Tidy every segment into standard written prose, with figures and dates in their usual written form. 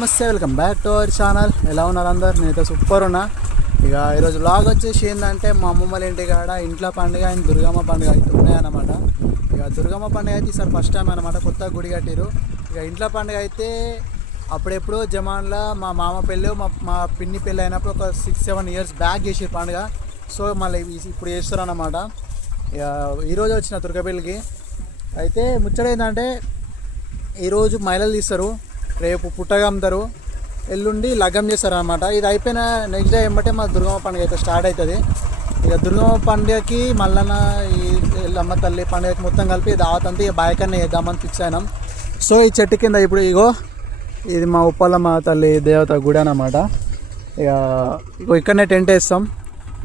నమస్తే, welcome back to our channel. ఎలా ఉన్నారు అందరు? నేనైతే సూపర్ ఉన్నా. ఇక ఈరోజు వ్లాగ్ వచ్చేసి ఏంటంటే మా అమ్మమ్మ వాళ్ళ ఇంటి కాడ ఇంట్లో పండుగ అండ్ దుర్గమ్మ పండుగ అయితే ఉన్నాయన్నమాట. ఇక దుర్గమ్మ పండుగ అయితే ఈసారి ఫస్ట్ టైం అనమాట, కొత్త గుడి కట్టిరు. ఇక ఇంట్లో పండుగ అయితే అప్పుడెప్పుడు జమాన్లో మా మామ పెళ్ళి మా పిన్ని పెళ్ళి అయినప్పుడు ఒక 6-7 ఇయర్స్ బ్యాక్ చేసారు పండుగ. సో మళ్ళీ ఇప్పుడు చేస్తారు అన్నమాట. ఇక ఈరోజు వచ్చిన దుర్గపల్లికి అయితే ముచ్చట ఏంటంటే ఈరోజు మైలలు తీస్తారు, రేపు పుట్టగా అమ్ముతారు, ఎల్లుండి లగ్గం చేస్తారు అనమాట. ఇది అయిపోయిన నెక్స్ట్ డే ఏమంటే మా దుర్గమ్మ పండుగ అయితే స్టార్ట్ అవుతుంది. ఇక దుర్గమ్మ పండుగకి మల్లన్న ఈ అమ్మ తల్లి పండుగకి మొత్తం కలిపి దావత్ అంతా ఇక బాయకన్నా వేద్దామని ఫిక్స్ అయినాం. సో ఈ చెట్టు కింద ఇప్పుడు ఇగో ఇది మా ఉప్పలమ్మ తల్లి దేవత గుడి అన్నమాట. ఇక ఇక్కడనే టెంట్ వేస్తాం,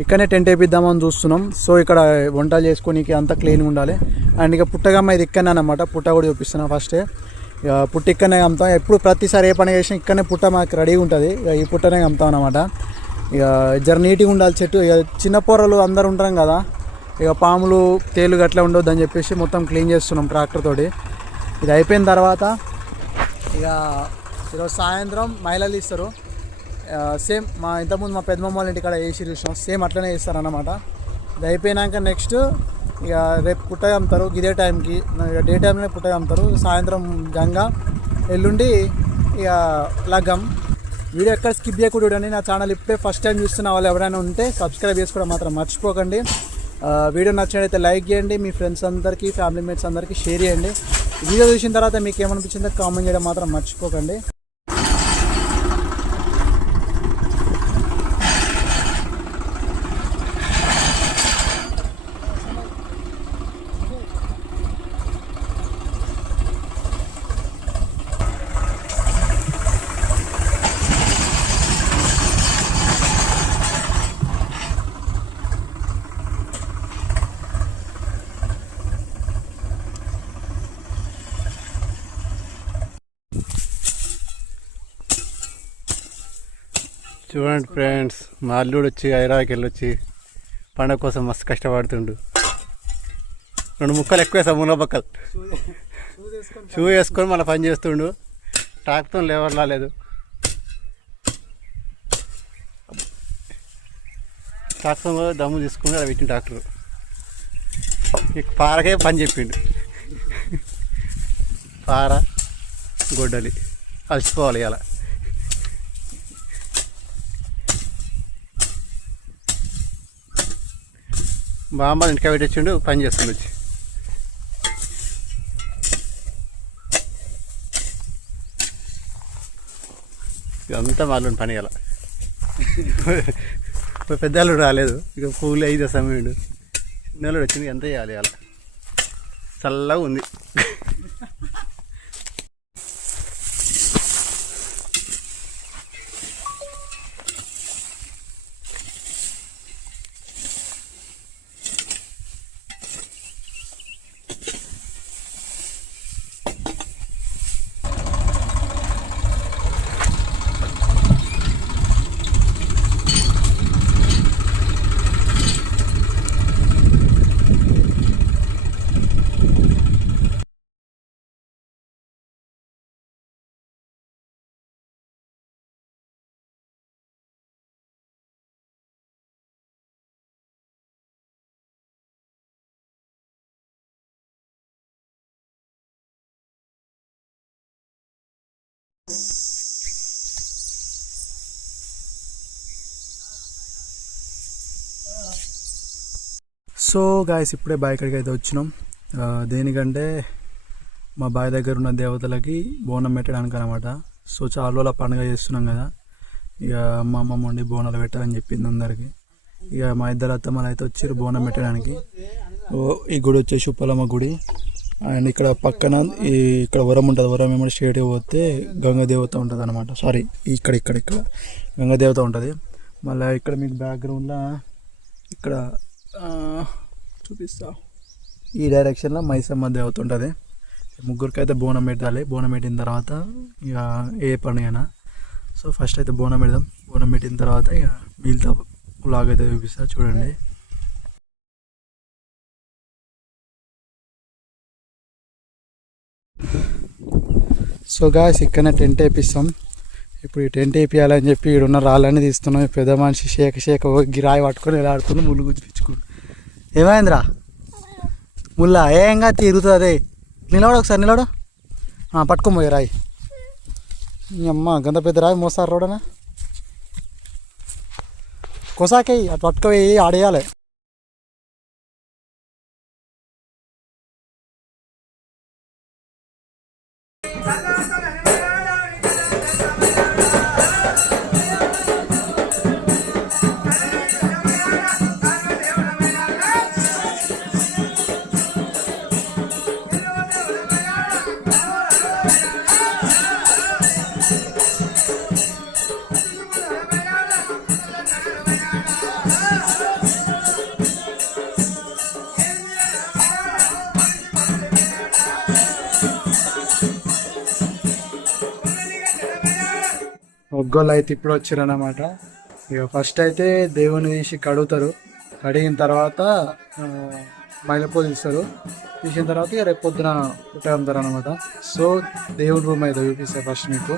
ఇక్కడనే టెంట్ వేపిద్దామని చూస్తున్నాం. సో ఇక్కడ వంటలు చేసుకోనికి అంతా క్లీన్గా ఉండాలి. అండ్ ఇక పుట్టగమ్మ ఇది ఇక్కడనే అనమాట, పుట్ట కూడా చూపిస్తున్నాం ఫస్టే. ఇక పుట్ట ఇక్కడనే అమ్ముతాం, ఎప్పుడు ప్రతిసారి ఏ పని చేసినా ఇక్కడనే పుట్ట మాకు రెడీగా ఉంటుంది. ఇక ఈ పుట్టనే అమ్ముతాం అనమాట. ఇక జర నీట్గా ఉండాలి చెట్టు. ఇక చిన్న పొరలు అందరు ఉంటాం కదా, ఇక పాములు తేలు గట్లా ఉండొద్దు అని చెప్పేసి మొత్తం క్లీన్ చేస్తున్నాం ట్రాక్టర్ తోటి. ఇది అయిపోయిన తర్వాత ఇక ఈరోజు సాయంత్రం మైలలు ఇస్తారు. సేమ్ మా ఇంతకుముందు మా పెద్దమ్మ వాళ్ళ ఇంటికాడ వేసి చూసినాం, సేమ్ అట్లనే చేస్తారన్నమాట. ఇది అయిపోయినాక నెక్స్ట్ ఇక రేపు పుట్టగా అమ్ముతారు ఇదే టైంకి. ఇక డే టైంలోనే పుట్టగా అమ్ముతారు, సాయంత్రం గంగా, ఎల్లుండి ఇక లగ్గం. వీడియో ఎక్కడ స్కిప్ చేయకూడదు అని నా ఛానల్ ఇప్పుడే ఫస్ట్ టైం చూస్తున్న వాళ్ళు ఎవరైనా ఉంటే సబ్స్క్రైబ్ చేసుకోవడం మాత్రం మర్చిపోకండి. వీడియో నచ్చినట్లయితే లైక్ చేయండి, మీ ఫ్రెండ్స్ అందరికీ ఫ్యామిలీ మెంబర్స్ అందరికీ షేర్ చేయండి. వీడియో చూసిన తర్వాత మీకు ఏమనిపించిందో కామెంట్ చేయడం మాత్రం మర్చిపోకండి. చూడండి ఫ్రెండ్స్, మా అల్లుడు వచ్చి హైదరాబాద్కి వెళ్ళొచ్చి పండగ కోసం మస్తు కష్టపడుతుండు. 2 ముక్కలు ఎక్కువ వేసాం, మునపక్కలు షూ వేసుకొని మళ్ళీ పని చేస్తుండు. ట్రాక్టర్ లేవర్ రాలేదు, ట్రాక్టర్ దమ్ము తీసుకుని అలా పెట్టిండు ట్రాక్టర్. పారకే పని చెప్పిండు, పార గొడ్డలి అలసిపోవాలి ఇలా. బామ్మ ఇంటికి పెట్టించిండు, పని చేస్తుంది వచ్చి. ఇదంతా మాలో పని అలా. పెద్దలు రాలేదు, ఇక పూలు 5 సమయండు, చిన్నలు వచ్చింది. ఎంత చేయాలి అలా, చల్లగా ఉంది. సో గాయస్, ఇప్పుడే బాయ్ కాడికి అయితే వచ్చినాం. దేనికంటే మా బాయ్ దగ్గర ఉన్న దేవతలకి బోనం పెట్టడానికి అనమాట. సో చాలా రోజుల పండుగ చేస్తున్నాం కదా, ఇక మా అమ్మమ్మ వండి బోనాలు పెట్టాలని చెప్పింది అందరికీ. ఇక మా ఇద్దరు అత్తమ్మలు అయితే వచ్చారు బోనం పెట్టడానికి. ఈ గుడి వచ్చేసి ఉప్పలమ్మ గుడి. అండ్ ఇక్కడ పక్కన ఇక్కడ వరం ఉంటుంది, వరం ఏమంటే స్ట్రేట్గా పోతే గంగాదేవత ఉంటుంది అనమాట. సారీ, ఇక్కడ ఇక్కడ ఇక్కడ గంగాదేవత ఉంటుంది. మళ్ళీ ఇక్కడ మీకు బ్యాక్గ్రౌండ్లో ఇక్కడ చూపిస్తా, ఈ డైరెక్షన్లో మైసమ్మ దేవత ఉంటుంది. ముగ్గురికి అయితే బోనం పెట్టాలి. బోనం పెట్టిన తర్వాత ఇక ఏ పండుగైనా. సో ఫస్ట్ అయితే బోనం పెడదాం, బోనం పెట్టిన తర్వాత ఇక మిగతా వ్లాగ్ అయితే చూపిస్తా చూడండి. సో గాయ్స్, ఇక్కడనే టెంట్ వేపిస్తాం. ఇప్పుడు ఈ టెంట్ వేపియాలని చెప్పి ఈడున్న రాళ్ళని తీస్తున్నాం. ఈ పెద్ద మనిషి షేక గిరాయి పట్టుకొని ఎలా ఆడుకుని ముళ్ళు గుచ్చిపించుకుని. ఏమైందిరా ముళ్ళా? ఏంగా తిరుగుతుంది అదే. నిలవడు ఒకసారి నిలవడు. పట్టుకోబోయే రాయి. ఈ అమ్మ గంత పెద్ద రాయి మోస్తారు రోడనా. కొసాకే అటు పట్టుకోయి ఆడేయాలి. ఒగ్గోళ్ళు అయితే ఇప్పుడు వచ్చారన్నమాట. ఇక ఫస్ట్ అయితే దేవుని తీసి కడుగుతారు. కడిగిన తర్వాత మైలపూలు తీస్తారు. తీసిన తర్వాత ఇక రేపు పొద్దున పుట్టేస్తారు అనమాట. సో దేవుని రూమ్ అయితే చూపిస్తారు ఫస్ట్ మీకు.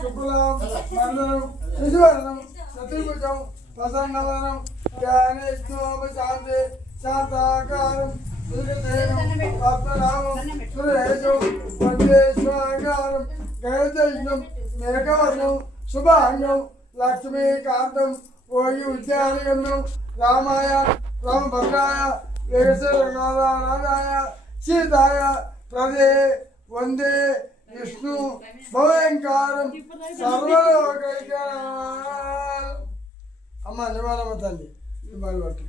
శుక్లం మండలం శిశువర్ణం చతుర్భుజం ప్రసన్నవదనం జ్ఞానేశ్వరాంతే శాంతాకారం సుఖదేవం పద్మనాభం సురేశం వందేశ్వరాకారం గణదైనం మేఘవర్ణం శుభాంగం లక్ష్మీకాంతం ఓయి ఉద్యానగంధం రామాయ రామభద్రాయ వేగశరణాయ సీతాయ ప్రదే వందే విష్ణు భయంకారం సర్వలోకైక అమ్మ నివాళమ్మ తల్లి నివాళ పట్టు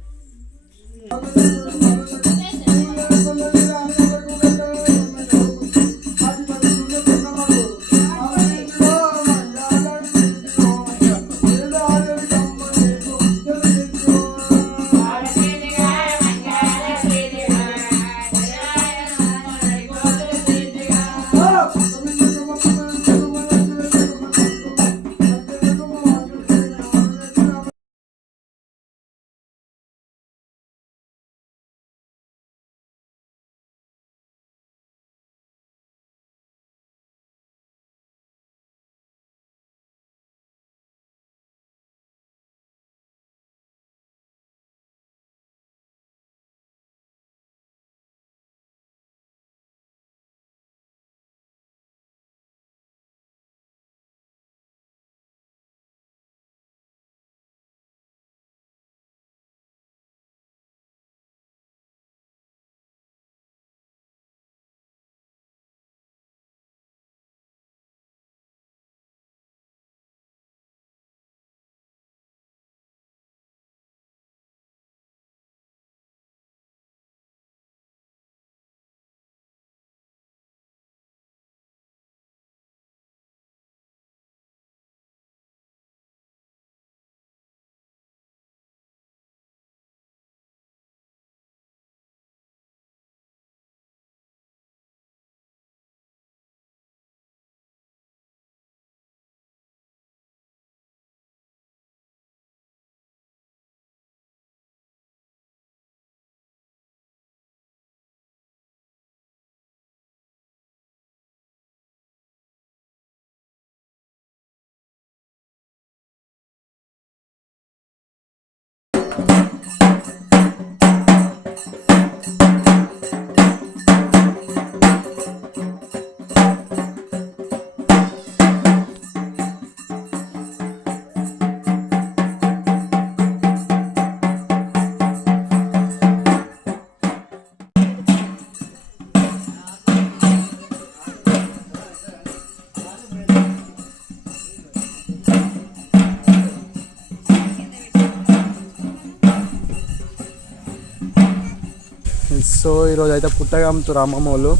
సో ఈరోజు అయితే పుట్టగా అమ్ముతారు అమ్మమ్మ వాళ్ళు.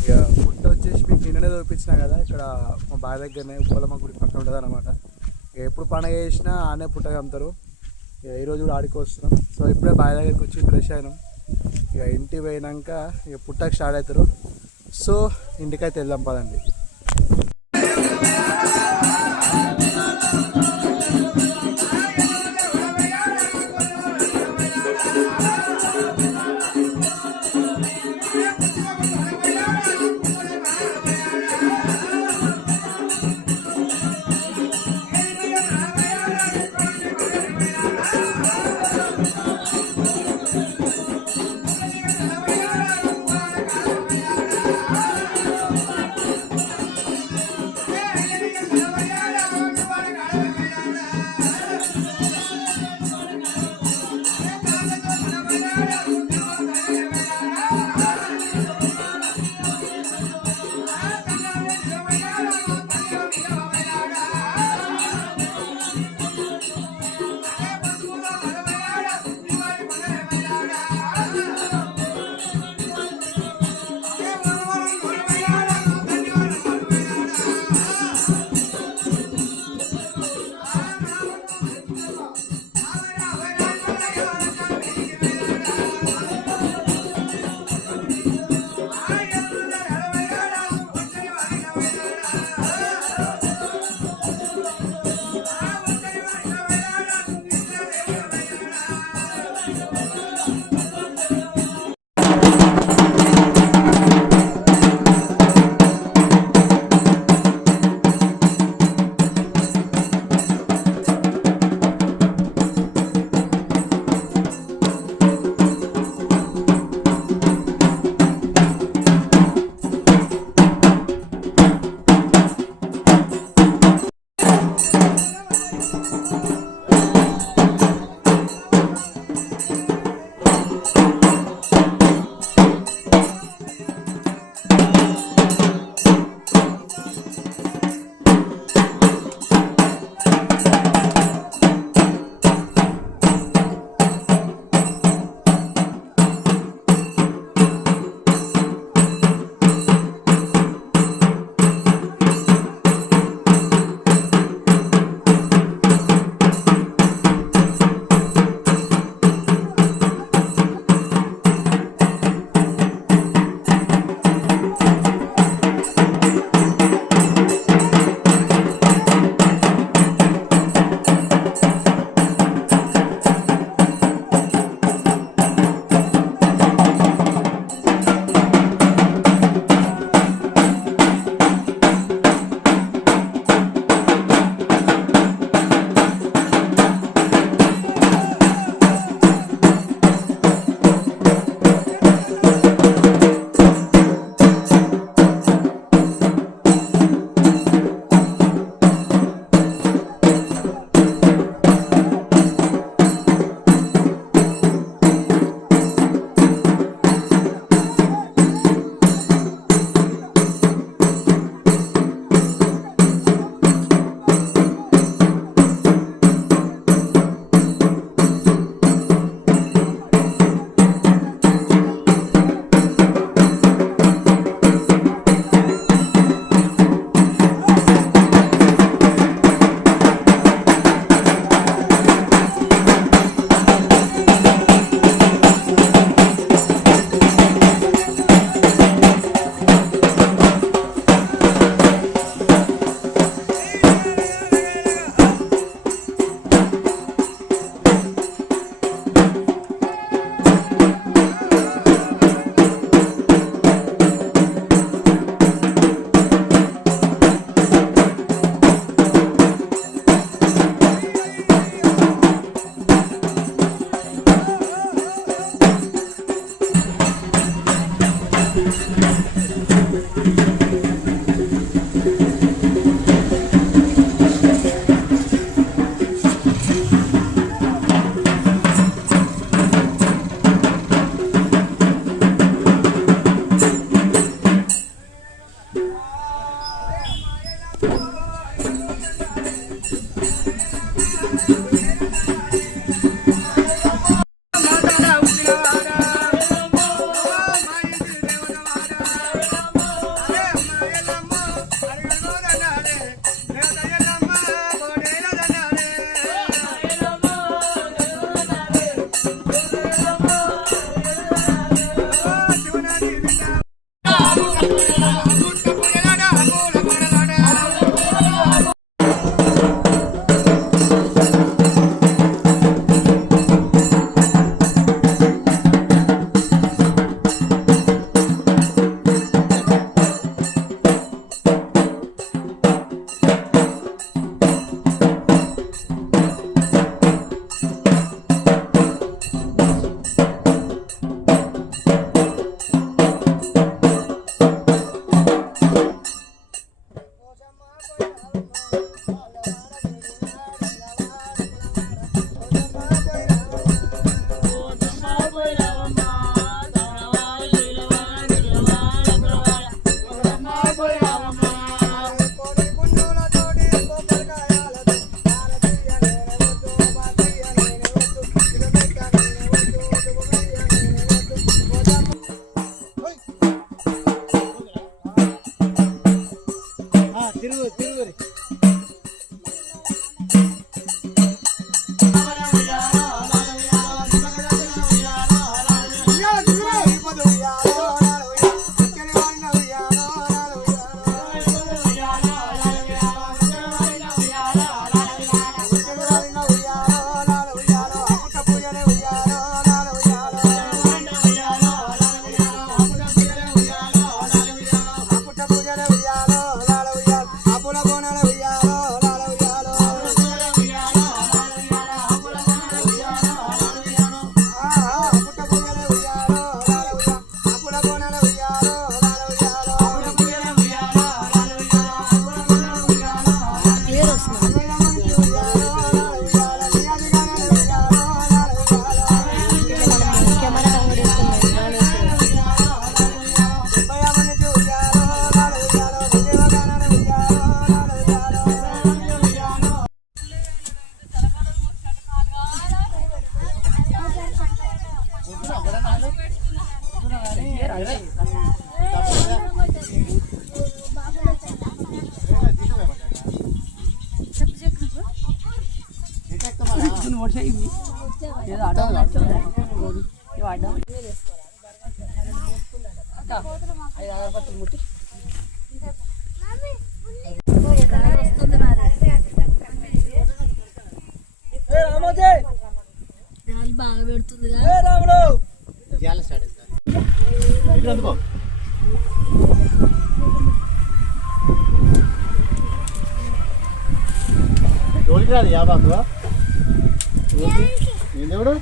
ఇక పుట్ట వచ్చేసి మీకు నిన్ననే చూపించిన కదా, ఇక్కడ మా బావి దగ్గరనే ఉప్పలమ్మ గుడి పక్కన ఉంటుంది అనమాట. ఇక ఎప్పుడు పండగ చేసినా ఆనే పుట్టగా అమ్ముతారు. ఇక ఈరోజు కూడా ఆడికి వస్తున్నాం. సో ఇప్పుడే బావి దగ్గరికి వచ్చి ఫ్రెష్ అయినాం. ఇక ఇంటికి పోయినాక ఇక పుట్టకు స్టార్ట్ అవుతారు. సో ఇంటికైతే వెళ్దాం పదండి. బాగా పెడుతుంది ఎవరికి రాదు యాబాకు ఏం దేవుడు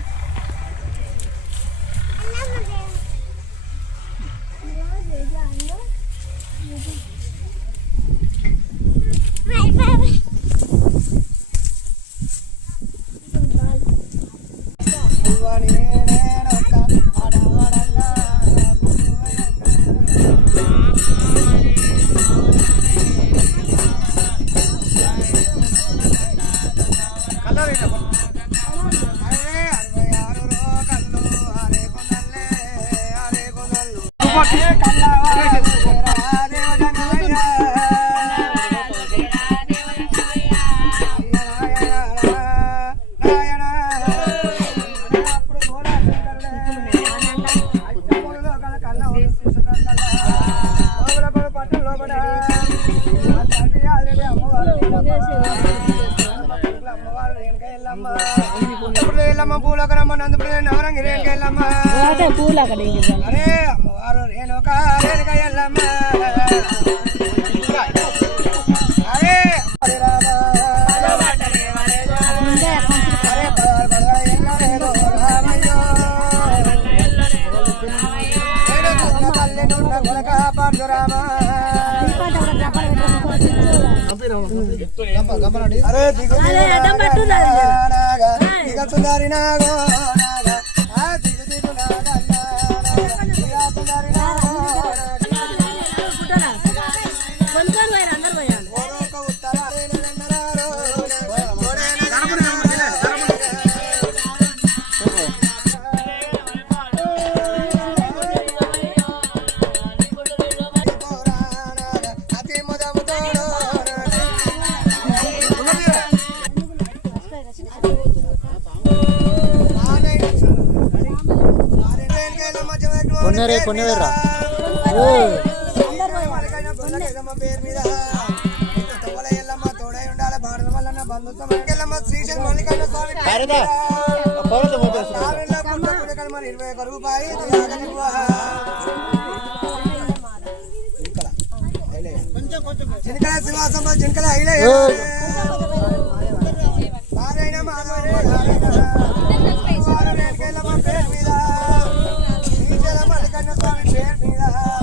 పూలు అక్కడ అరే అమ్మవారు రేణుక రేణుక ఎల్లమ్మ అరే హరే రామ అరే పద ఎల్లవేదో రామయ్యో రేణుక తల్లి నుండ కొలక పరశురామ అరే దిగు దిగ సుందరి నాగో కొన్నేరా చినకల శివాసమ్మ చినకల హైలే మారైన మాధవ పేరు మీద ఇట్లా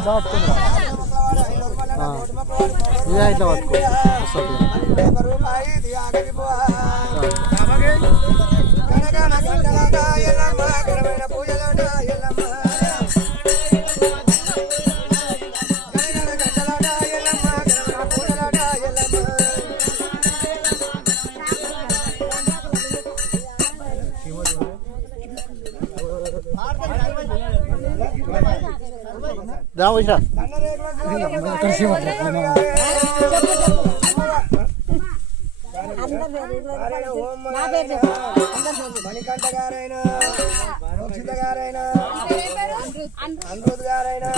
పట్టుకో మణికంఠ గారైనా మోక్షిత గారైనా అమృత్ గారైనా